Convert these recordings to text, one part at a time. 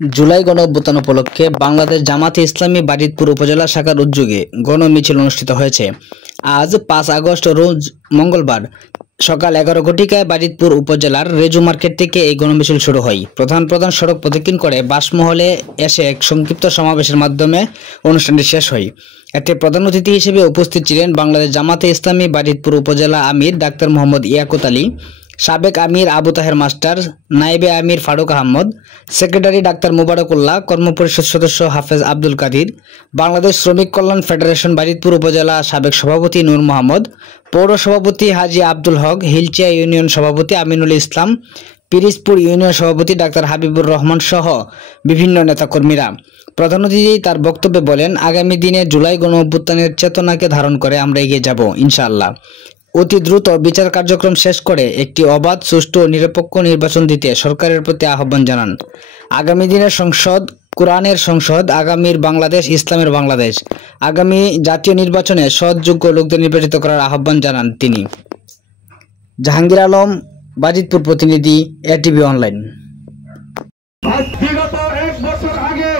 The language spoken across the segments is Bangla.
জুলাই গণঅভ্যুত্থান উপলক্ষে বাংলাদেশ জামাতে ইসলামী বাজিতপুর উপজেলা শাখার উদ্যোগে গণমিছিল অনুষ্ঠিত হয়েছে। আজ ৫ আগস্ট রোজ মঙ্গলবার সকাল ১১ ঘটিকায় বাজিতপুর উপজেলার রেজু মার্কেট থেকে এই গণমিছিল শুরু হয়। প্রধান সড়ক প্রদক্ষিণ করে বাসমহলে এসে এক সংক্ষিপ্ত সমাবেশের মাধ্যমে অনুষ্ঠানটি শেষ হয়। এতে প্রধান অতিথি হিসেবে উপস্থিত ছিলেন বাংলাদেশ জামাতে ইসলামী বাজিতপুর উপজেলা আমির ডাক্তার মোহাম্মদ ইয়াকুত আলী, সাবেক আমির আবু তাহের মাস্টার, নায়েবে আমির ফারুক আহমদ, সেক্রেটারি ডাক্তার মুবারকুল্লাহ, কর্মপরিষদ সদস্য হাফেজ আব্দুল কাদির, বাংলাদেশ শ্রমিক কল্যাণ ফেডারেশন বাজিতপুর উপজেলা সাবেক সভাপতি নূর মোহাম্মদ, পৌর সভাপতি হাজী আব্দুল হক, হিলচিয়া ইউনিয়ন সভাপতি আমিনুল ইসলাম, পিরিজপুর ইউনিয়ন সভাপতি ডাক্তার হাবিবুর রহমান সহ বিভিন্ন নেতাকর্মীরা। প্রধান অতিথি তার বক্তব্যে বলেন, আগামী দিনে জুলাই গণঅভ্যুত্থানের চেতনাকে ধারণ করে আমরা এগিয়ে যাব ইনশাআল্লাহ। অতি দ্রুত বিচার কার্যক্রম শেষ করে একটি অবাধ, সুষ্ঠু ও নিরপেক্ষ নির্বাচন দিতে সরকারের প্রতি আহ্বান জানান। আগামী দিনের সংসদ কোরআনের সংসদ, আগামীর বাংলাদেশ ইসলামের বাংলাদেশ। আগামী জাতীয় নির্বাচনে সৎ যোগ্য লোকদের নির্বাচিত করার আহ্বান জানান তিনি। জাহাঙ্গীর আলম, বাজিতপুর প্রতিনিধি, এটিভি অনলাইন। বিগত ১ বছর আগে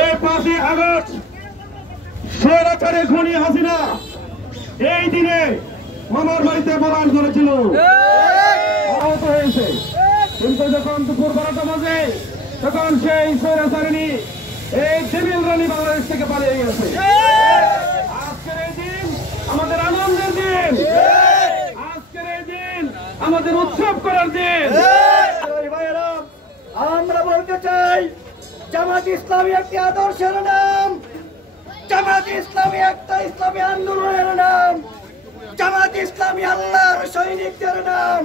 এই ৫ই আগস্ট স্বৈরাচারী খুনি হাসিনা এই দিনে মামার বাড়িতে বলান করেছিল, আহত হয়েছে। কিন্তু যখন দুপুর ১২টা বাজে তখন সেই স্বৈরাচারিণী এই জেমিল রানী বাংলাদেশ থেকে পালিয়ে গেছে। আজকের এই দিন আমাদের আনন্দের দিন, আজকের এই দিন আমাদের উৎসব করার দিন। আমরা বলতে চাই, জামাত ইসলামী একটি আদর্শের নাম, জামাত ইসলামী একটা ইসলামী আন্দোলনের নাম, জামাত ইসলামী আল্লাহর সৈনিকদের নাম।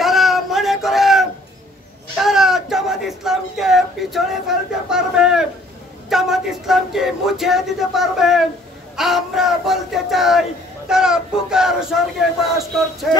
যারা মনে করে তারা জামাত ইসলামকে পিছনে ফেলতে পারবে, জামাত ইসলামকে মুছে দিতে পারবে, আমরা বলতে চাই তারা বুকার স্বর্গে বাস করছে।